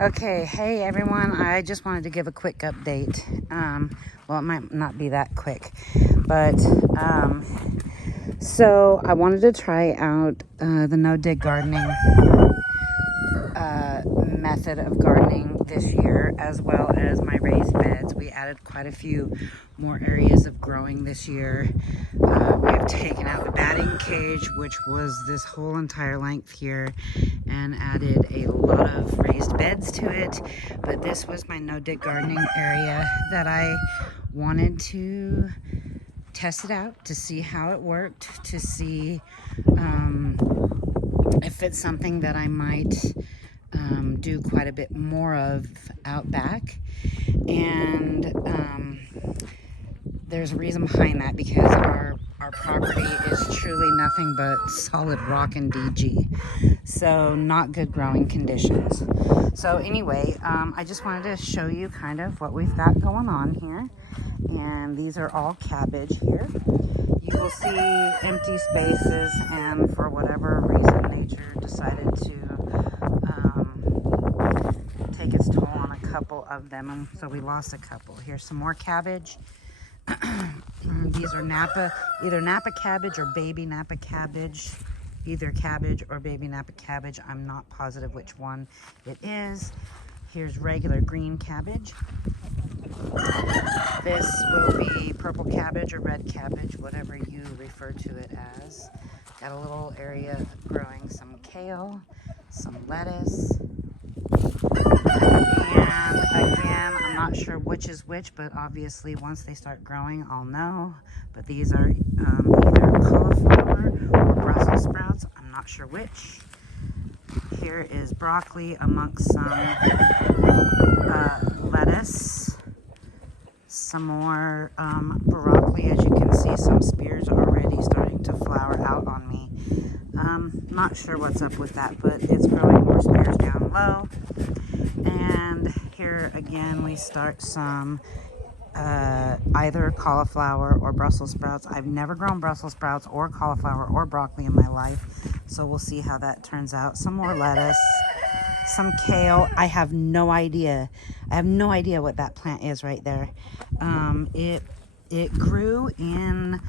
Okay, hey everyone. I just wanted to give a quick update. Well, it might not be that quick, but so I wanted to try out the no-dig gardening method of gardening this year, as well as my raised beds. We added quite a few more areas of growing this year. We have taken out the batting cage, which was this whole entire length here, and added a lot of raised beds to it. But this was my no-dig gardening area that I wanted to test it out, to see how it worked, to see if it's something that I might do quite a bit more of out back. And there's a reason behind that, because our property is truly nothing but solid rock and DG, so not good growing conditions. So anyway, I just wanted to show you kind of what we've got going on here. And these are all cabbage here. You will see empty spaces, and for whatever reason nature decided to take its toll on a couple of them, and so we lost a couple. Here's some more cabbage. These are either Napa cabbage or baby Napa cabbage. Either cabbage or baby Napa cabbage. I'm not positive which one it is. Here's regular green cabbage. This will be purple cabbage or red cabbage, whatever you refer to it as. Got a little area growing some kale, some lettuce. And again, I'm not sure which is which, but obviously once they start growing, I'll know. But these are either cauliflower or Brussels sprouts. I'm not sure which. Here is broccoli amongst some lettuce. Some more broccoli. As you can see, some spears already starting to flower out on me. Not sure what's up with that, but it's growing more spears down low. And here again we start some either cauliflower or Brussels sprouts. I've never grown Brussels sprouts or cauliflower or broccoli in my life, so we'll see how that turns out. Some more lettuce, some kale. I have no idea what that plant is right there. It grew in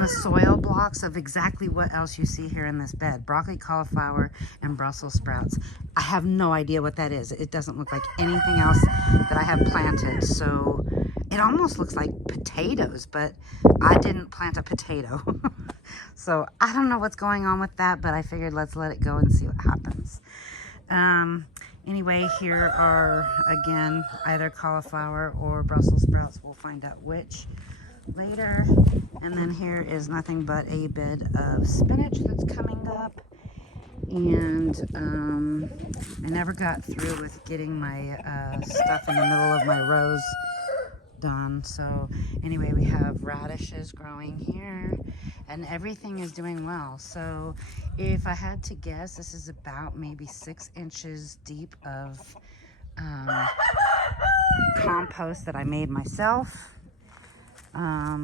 the soil blocks of exactly what else you see here in this bed: broccoli, cauliflower, and Brussels sprouts. I have no idea what that is. It doesn't look like anything else that I have planted. So it almost looks like potatoes, but I didn't plant a potato. So I don't know what's going on with that, but I figured let's let it go and see what happens. Anyway, here are again either cauliflower or Brussels sprouts. We'll find out which later. And then here is nothing but a bed of spinach that's coming up. And I never got through with getting my stuff in the middle of my rows done. So anyway, we have radishes growing here, and everything is doing well. So if I had to guess, this is about maybe 6 inches deep of compost that I made myself.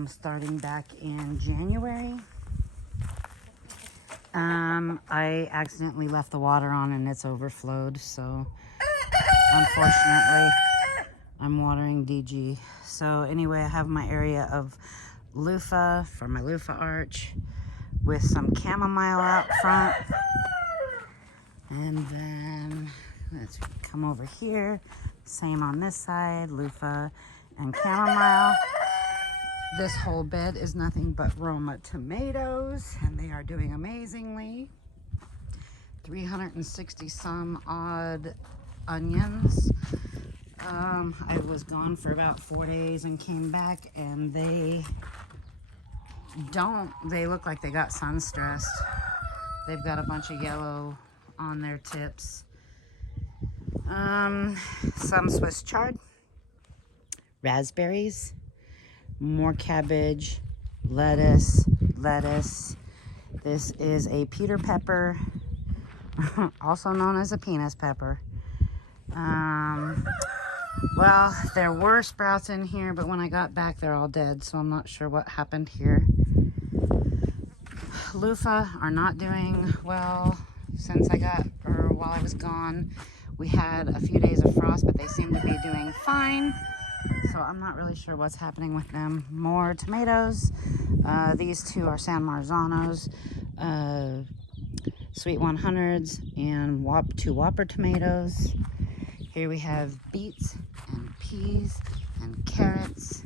Starting back in January. I accidentally left the water on and it's overflowed, so unfortunately I'm watering DG. So anyway, I have my area of loofah for my loofah arch with some chamomile out front. And then let's come over here, same on this side, loofah and chamomile. This whole bed is nothing but Roma tomatoes, and they are doing amazingly. 360 some odd onions. I was gone for about 4 days and came back, and they look like they got sun stressed. They've got a bunch of yellow on their tips. Some Swiss chard, raspberries, more cabbage, lettuce. This is a Peter pepper, also known as a penis pepper. Well, there were sprouts in here, but when I got back, they're all dead, so I'm not sure what happened here. Loofah are not doing well. since I got, or while I was gone. We had a few days of frost, but they seem to be doing fine. So I'm not really sure what's happening with them. More tomatoes. These two are San Marzanos, Sweet 100s, and two Whopper tomatoes. Here we have beets and peas and carrots,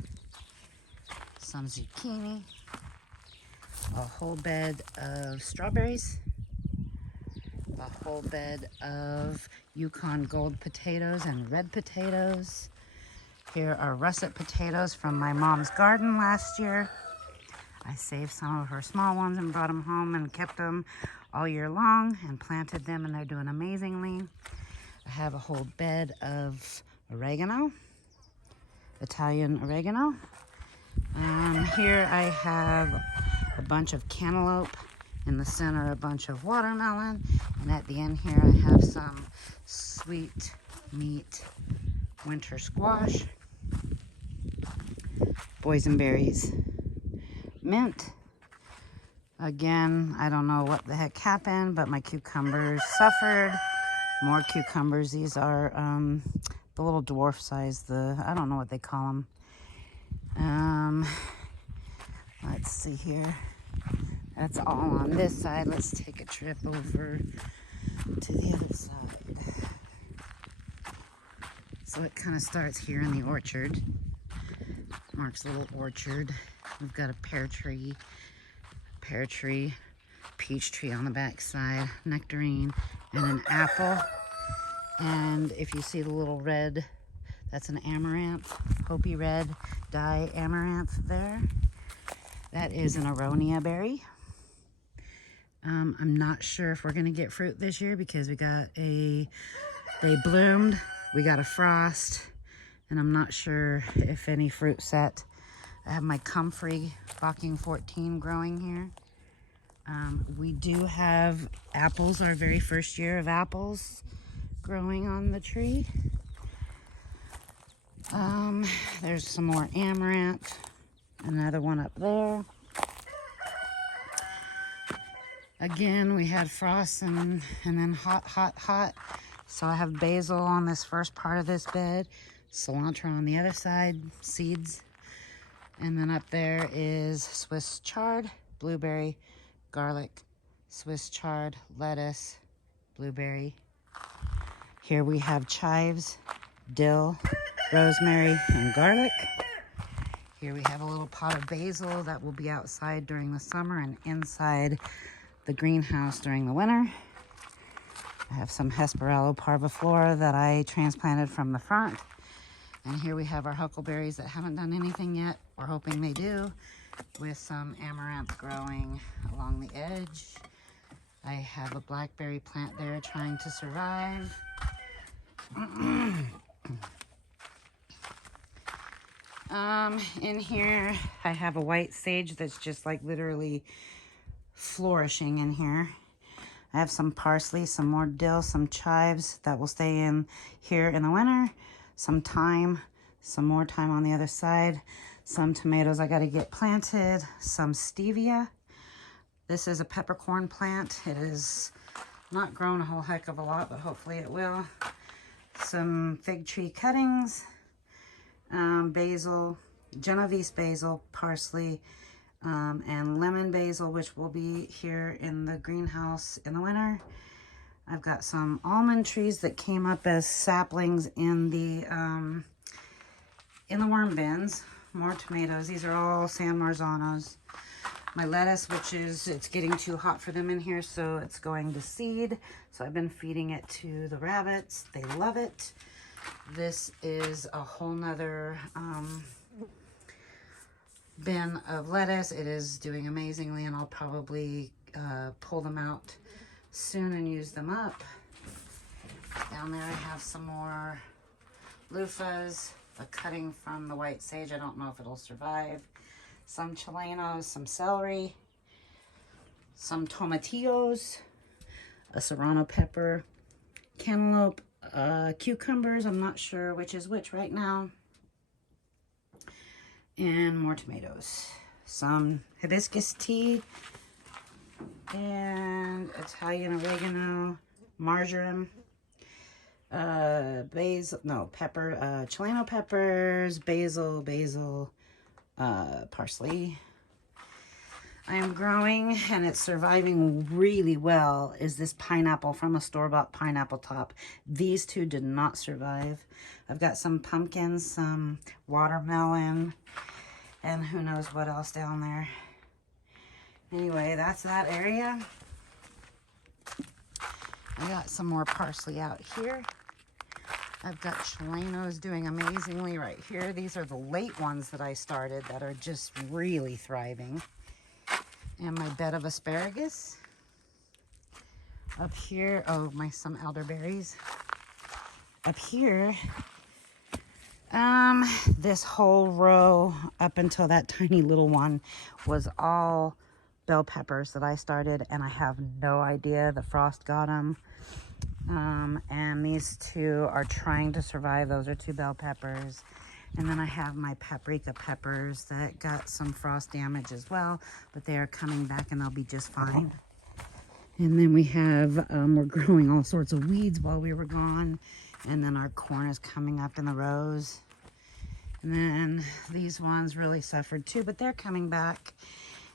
some zucchini, a whole bed of strawberries, a whole bed of Yukon Gold potatoes and red potatoes. Here are russet potatoes from my mom's garden last year. I saved some of her small ones and brought them home and kept them all year long and planted them, and they're doing amazingly. I have a whole bed of oregano, Italian oregano. Here I have a bunch of cantaloupe, in the center a bunch of watermelon, and at the end here I have some sweet meat winter squash, boysenberries, mint. Again, I don't know what the heck happened, but my cucumbers suffered. More cucumbers. These are the little dwarf size, I don't know what they call them. Let's see here. That's all on this side. Let's take a trip over to the other side. So it kind of starts here in the orchard. Mark's little orchard. We've got a pear tree, peach tree on the back side, nectarine, and an apple. And if you see the little red, that's an amaranth, Hopi red dye amaranth there. That is an aronia berry. I'm not sure if we're gonna get fruit this year because they bloomed, we got a frost, and I'm not sure if any fruit set. I have my comfrey Bocking 14 growing here. We do have apples, our very first year of apples growing on the tree. There's some more amaranth, another one up there. Again, we had frost and then hot. So I have basil on this first part of this bed, cilantro on the other side, seeds. And then up there is Swiss chard, blueberry, garlic, Swiss chard, lettuce, blueberry. Here we have chives, dill, rosemary, and garlic. Here we have a little pot of basil that will be outside during the summer and inside the greenhouse during the winter. I have some Hesperella parviflora that I transplanted from the front. And here we have our huckleberries that haven't done anything yet. We're hoping they do, with some amaranth growing along the edge. I have a blackberry plant there trying to survive. In here, I have a white sage that's just like literally flourishing in here. I have some parsley, some more dill, some chives that will stay in here in the winter, some thyme, some more thyme on the other side, some tomatoes I got to get planted, some stevia. This is a peppercorn plant. It is not grown a whole heck of a lot, but hopefully it will. Some fig tree cuttings, basil, Genovese basil, parsley, and lemon basil, which will be here in the greenhouse in the winter. I've got some almond trees that came up as saplings in the worm bins. More tomatoes. These are all San Marzanos. My lettuce, it's getting too hot for them in here, so it's going to seed. So I've been feeding it to the rabbits. They love it. This is a whole nother bin of lettuce. It is doing amazingly, and I'll probably pull them out soon and use them up. Down there I have some more loofahs, a cutting from the white sage. I don't know if it'll survive. Some chilenos, some celery, some tomatillos, a serrano pepper, cantaloupe, cucumbers. I'm not sure which is which right now. And more tomatoes. Some hibiscus tea, and Italian oregano, marjoram, basil, no, pepper, Poblano peppers, basil, parsley. I am growing, and it's surviving really well, is this pineapple from a store-bought pineapple top. These two did not survive. I've got some pumpkins, some watermelon, and who knows what else down there. Anyway, that's that area. I got some more parsley out here. I've got Poblano's doing amazingly right here. These are the late ones that I started that are just really thriving. And my bed of asparagus. Up here, oh, some elderberries. Up here, this whole row up until that tiny little one was all bell peppers that I started, and I have no idea. The frost got them. And these two are trying to survive. Those are 2 bell peppers. And then I have my paprika peppers that got some frost damage as well, but they are coming back and they'll be just fine. And then we have, we're growing all sorts of weeds while we were gone. And then our corn is coming up in the rows. And then these ones really suffered too, but they're coming back.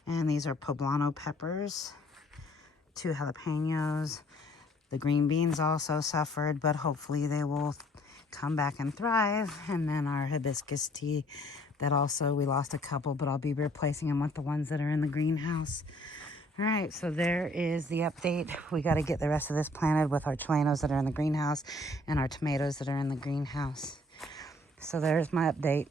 And these are Poblano peppers, 2 jalapenos. The green beans also suffered, but hopefully they will come back and thrive. And then our hibiscus tea, that also we lost a couple, but I'll be replacing them with the ones that are in the greenhouse. All right, so there is the update. We got to get the rest of this planted with our Poblano's that are in the greenhouse and our tomatoes that are in the greenhouse. So there's my update.